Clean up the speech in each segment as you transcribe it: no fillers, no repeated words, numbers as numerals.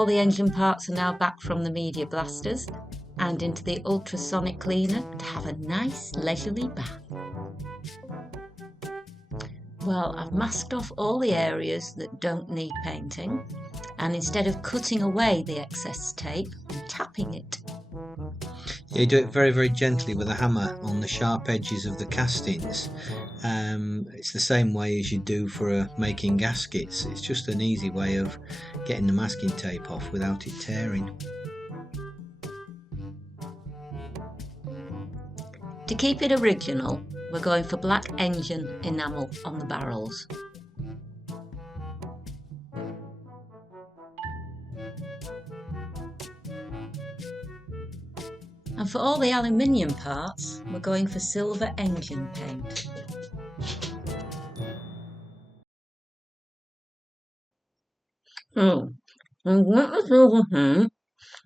all the engine parts are now back from the media blasters and into the ultrasonic cleaner to have a nice leisurely bath. Well, I've masked off all the areas that don't need painting, and instead of cutting away the excess tape, I'm tapping it. You do it very, very gently with a hammer on the sharp edges of the castings. It's the same way as you do for making gaskets. It's just an easy way of getting the masking tape off without it tearing. To keep it original, we're going for black engine enamel on the barrels. And for all the aluminium parts, we're going for silver engine paint. Oh, I'll get the silver paint,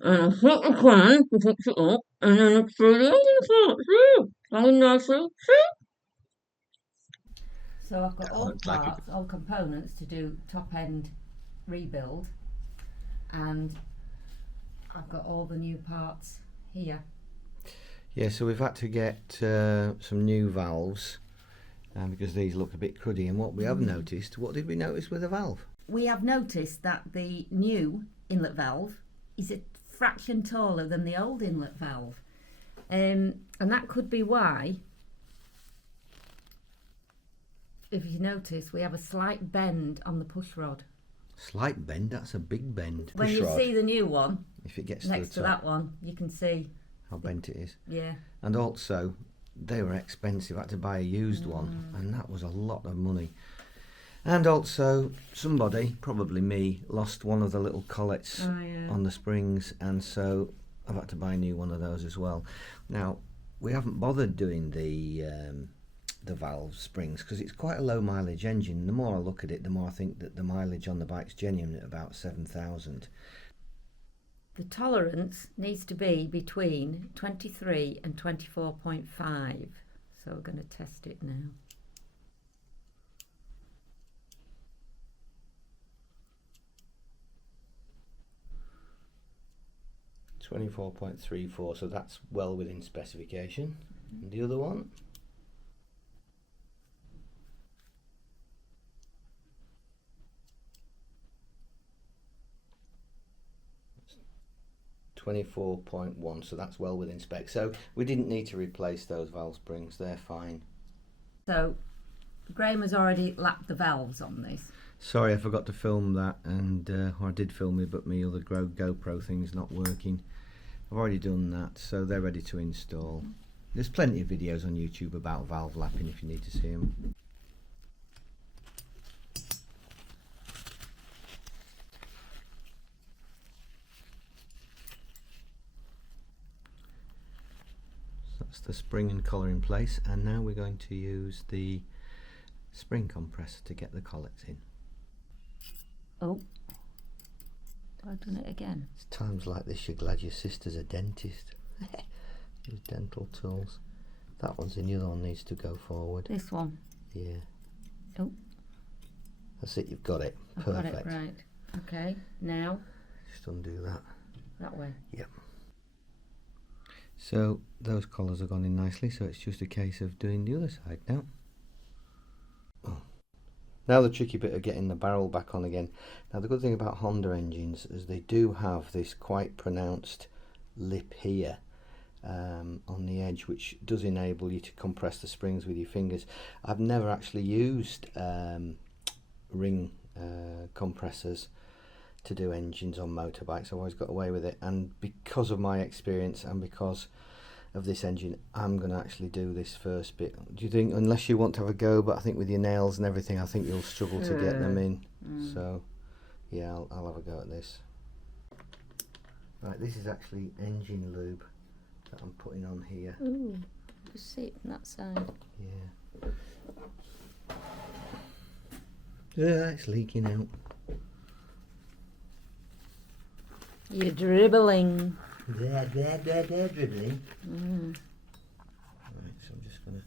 and I'll hit the can to fix it up, and then I'll throw the engine parts through. Going nicely, see? So I've got all parts, all components to do top end rebuild, and I've got all the new parts here. Yeah, so we've had to get some new valves because these look a bit cruddy. And what we have noticed, what did we notice with the valve? We have noticed that the new inlet valve is a fraction taller than the old inlet valve, and that could be why. If you notice, we have a slight bend on the push rod. Slight bend? That's a big bend. When you see the new one, if it gets next to that one, you can see how bent it is. Yeah. And also, they were expensive. I had to buy a used one, and that was a lot of money. And also, somebody, probably me, lost one of the little collets on the springs, and so I've had to buy a new one of those as well. Now, we haven't bothered doing the valve springs because it's quite a low mileage engine. The more I look at it, the more I think that the mileage on the bike's genuine at about 7,000. The tolerance needs to be between 23 and 24.5, so we're going to test it now. .34, so that's well within specification. And the other one? 24.1, so that's well within spec. So we didn't need to replace those valve springs, they're fine. So Graham has already lapped the valves on this. Sorry, I forgot to film that, and or I did film it, but my other GoPro thing's not working. I've already done that, so they're ready to install. There's plenty of videos on YouTube about valve lapping if you need to see them. That's the spring and collar in place, and now we're going to use the spring compressor to get the collets in. Oh, I've done it again. It's times like this you're glad your sister's a dentist. Use dental tools. That one's in, the other one needs to go forward. This one? Yeah. Oh. That's it, you've got it. I've Perfect. got it, right. Okay, now? Just undo that. That way? Yep. So those collars have gone in nicely, so it's just a case of doing the other side now. Oh. Now the tricky bit of getting the barrel back on again. Now the good thing about Honda engines is they do have this quite pronounced lip here on the edge, which does enable you to compress the springs with your fingers. I've never actually used ring compressors to do engines on motorbikes. I've always got away with it, and because of my experience and because of this engine, I'm going to actually do this first bit. Do you think, unless you want to have a go, but I think with your nails and everything, I think you'll struggle to get them in. So yeah, I'll have a go at this. Right, this is actually engine lube that I'm putting on here. Ooh, just see it from that side. Yeah. Yeah, it's leaking out. You're dribbling. There, dribbling. Right, so I'm just going to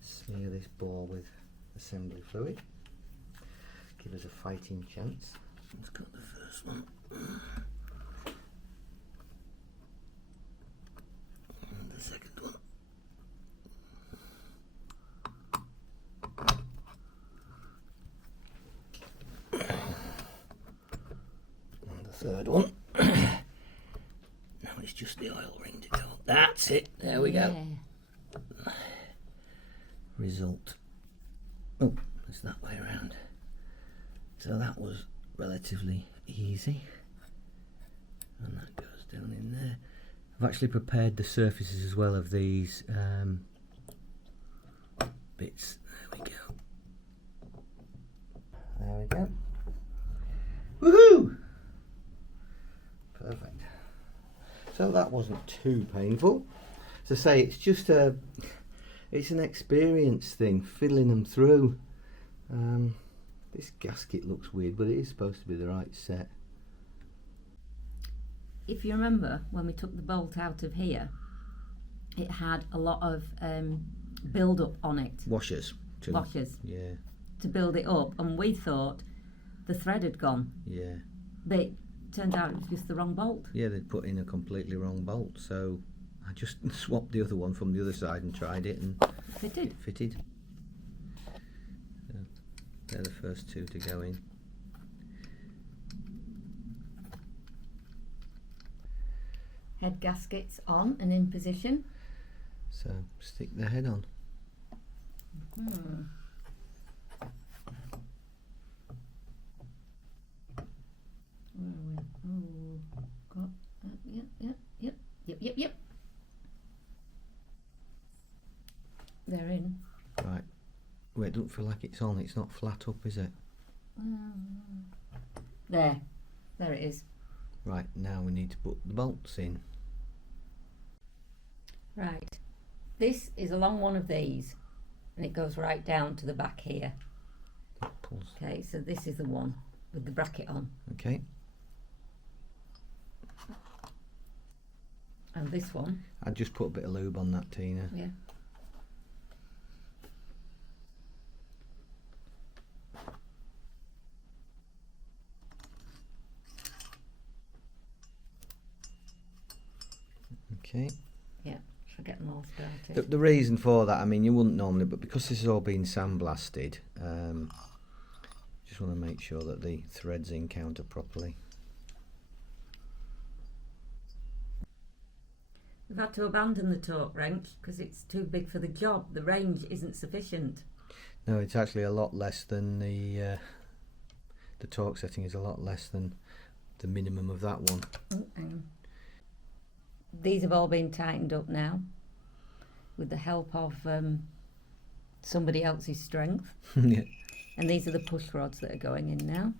smear this ball with assembly fluid. Give us a fighting chance. Let's cut the first one. And the second one. And the third one. Now it's just the oil ring to go. That's it. There we go. Result. Oh, it's that way around. So that was relatively easy. And that goes down in there. I've actually prepared the surfaces as well of these bits. There we go. There we go. Woohoo! Perfect. So that wasn't too painful. As I say, it's just it's an experience thing, fiddling them through. This gasket looks weird, but it is supposed to be the right set. If you remember, when we took the bolt out of here, it had a lot of build-up on it. Washers. Yeah. To build it up, and we thought the thread had gone. Yeah. But it turned out it was just the wrong bolt. Yeah, they'd put in a completely wrong bolt, so I just swapped the other one from the other side and tried it, and Fitted. it fitted. So they're the first two to go in. Head gaskets on and in position. So stick the head on. Where are we? Oh, got that. Yep. They're in. Right. Wait, it doesn't feel like it's on. It's not flat up, is it? There it is. Right, now we need to put the bolts in. Right. This is along one of these, and it goes right down to the back here. Pulls. Okay, so this is the one with the bracket on. Okay. And this one. I'd just put a bit of lube on that, Tina. Yeah. Okay. Yeah, shall get them all started. The reason for that, I mean, you wouldn't normally, but because this has all been sandblasted, just want to make sure that the threads encounter properly. We've had to abandon the torque wrench because it's too big for the job. The range isn't sufficient. No, it's actually a lot less than the torque setting is a lot less than the minimum of that one. These have all been tightened up now with the help of somebody else's strength. Yeah. And these are the push rods that are going in now.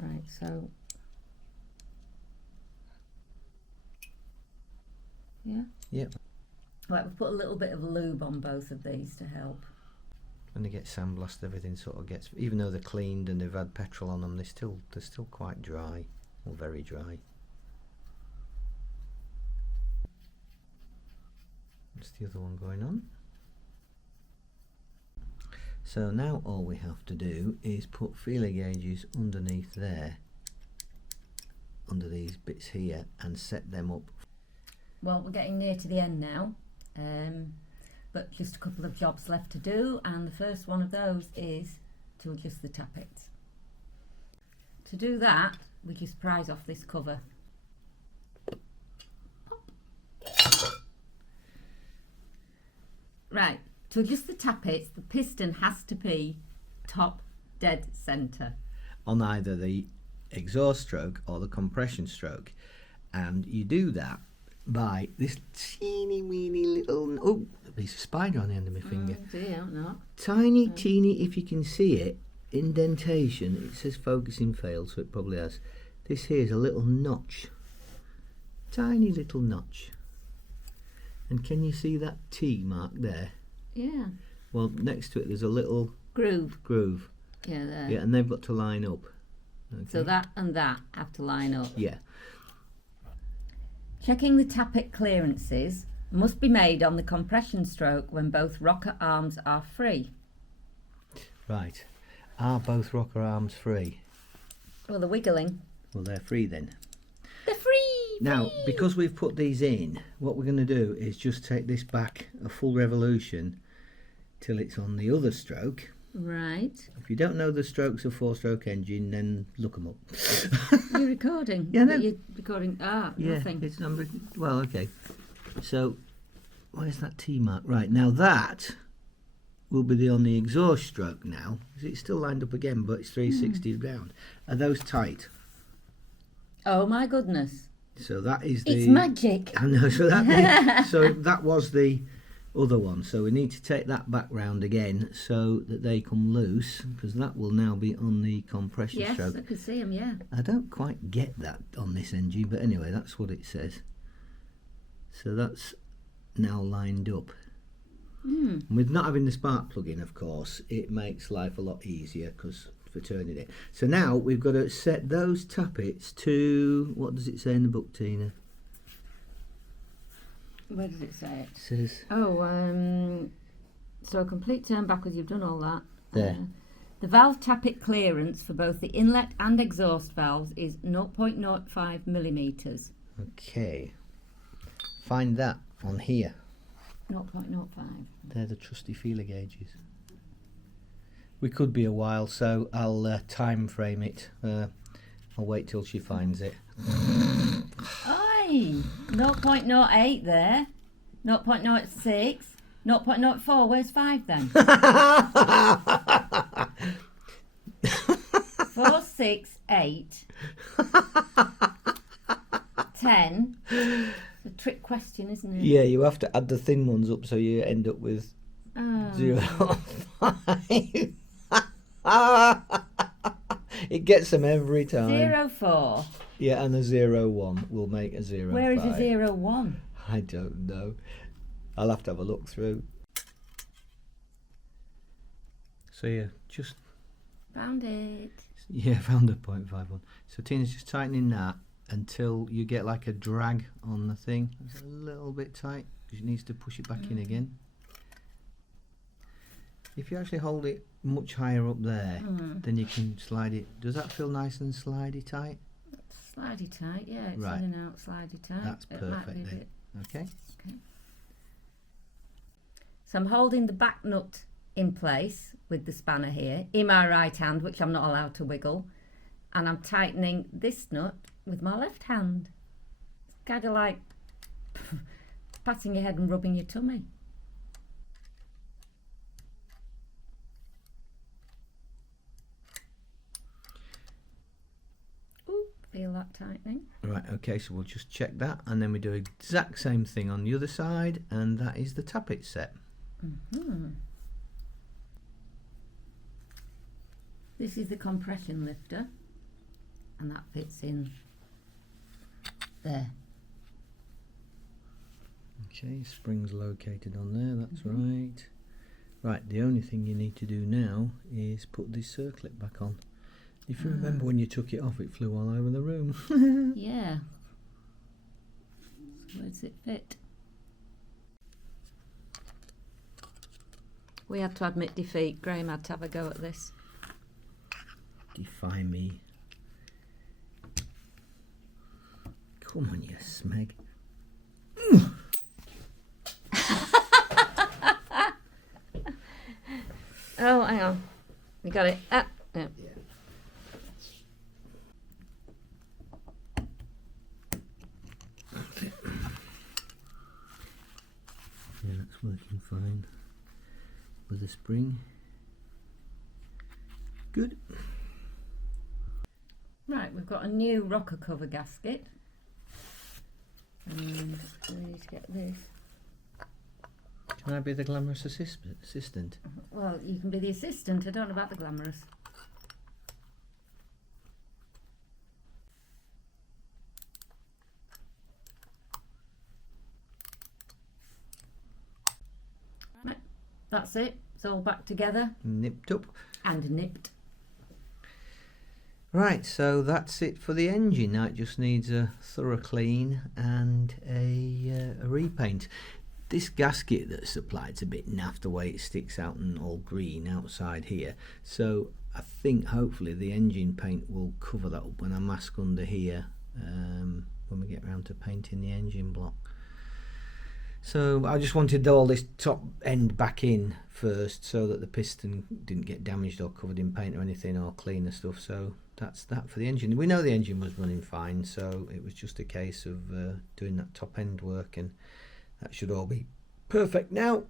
Right, so yeah. Yep. Right, we've put a little bit of lube on both of these to help. When they get sandblasted, everything sort of gets, even though they're cleaned and they've had petrol on them, they're still quite dry, or very dry. What's the other one going on? So now all we have to do is put feeler gauges underneath there, under these bits here, and set them up. Well, we're getting near to the end now, but just a couple of jobs left to do, and the first one of those is to adjust the tappets. To do that, we just prise off this cover. Right, to adjust the tappets, the piston has to be top dead centre. On either the exhaust stroke or the compression stroke, and you do that by this teeny weeny little, oh, there's a spider on the end of my finger. Dear, no. Tiny teeny, if you can see it, indentation. It says focusing failed, so it probably has. This here is a little notch, tiny little notch. And can you see that T mark there? Yeah. Well, next to it there's a little Groove. Yeah, there. Yeah, and they've got to line up. Okay. So that and that have to line up. Yeah. Checking the tappet clearances must be made on the compression stroke when both rocker arms are free. Right. Are both rocker arms free? Well, they're wiggling. Well, they're free then. They're free! Now, free. because we've put these in, what we're going to do is just take this back a full revolution till it's on the other stroke. Right. If you don't know the strokes of 4-stroke engine, then look them up. You're recording? Yeah, no. You're recording. Nothing. It's well, okay. So, where's that T mark? Right, now that will be on the exhaust stroke now. It's still lined up again, but it's 360 round. Are those tight? Oh my goodness. So that is the... It's magic. I know, so that was the other one. So we need to take that back round again so that they come loose, because that will now be on the compression stroke. Yes, I could see them, yeah. I don't quite get that on this engine, but anyway, that's what it says. So that's now lined up. And with not having the spark plug in, of course, it makes life a lot easier because for turning it. So now we've got to set those tappets to, what does it say in the book, Tina? Where does it say it? It says... So a complete turn backwards, you've done all that. There. The valve tappet clearance for both the inlet and exhaust valves is 0.05 millimetres. Okay. Find that on here. 0.05. They're the trusty feeler gauges. We could be a while, so I'll time frame it. I'll wait till she finds it. Aye, 0.08 there, 0.06, 0.04, where's 5 then? 4, 6, 8, 10. It's a trick question, isn't it? Yeah, you have to add the thin ones up so you end up with 0.5. It gget them every time. 0.4. Yeah, and a 0.1 will make a 0.5. Where is a 0.1? I don't know. I'll have to have a look through. So yeah, just... Found it. Yeah, found a 0.51. So Tina's just tightening that until you get like a drag on the thing. It's a little bit tight because it needs to push it back in again. If you actually hold it much higher up there, then you can slide it. Does that feel nice and slidey tight? Slidey tight, yeah. It's Right. in and out, slidey tight. That's It might perfect be a then. bit- Okay. Okay. So I'm holding the back nut in place with the spanner here in my right hand, which I'm not allowed to wiggle, and I'm tightening this nut with my left hand. It's kind of like patting your head and rubbing your tummy. Ooh, feel that tightening. Right, okay, so we'll just check that and then we do exact same thing on the other side, and that is the tappet set. This is the compression lifter, and that fits in there. Okay, spring's located on there, that's right. Right, the only thing you need to do now is put this circlip back on. If you remember when you took it off, it flew all over the room. Yeah. So where does it fit? We had to admit defeat. Graham had to have a go at this. Defy me. Come on, you smeg. Oh, hang on. You got it. Yeah. Yeah. Okay. Yeah, that's working fine with the spring. Good. Right, we've got a new rocker cover gasket. And we need to get this. Can I be the glamorous assistant? Well, you can be the assistant. I don't know about the glamorous. Right, that's it. It's all back together Nipped up. and nipped. Right, so that's it for the engine. Now it just needs a thorough clean and a repaint. This gasket that's supplied's a bit naff the way it sticks out and all green outside here, so I think hopefully the engine paint will cover that up when I mask under here when we get around to painting the engine block. So I just wanted all this top end back in first so that the piston didn't get damaged or covered in paint or anything, or cleaner stuff. So that's that for the engine. We know the engine was running fine, so it was just a case of doing that top end work, and that should all be perfect now.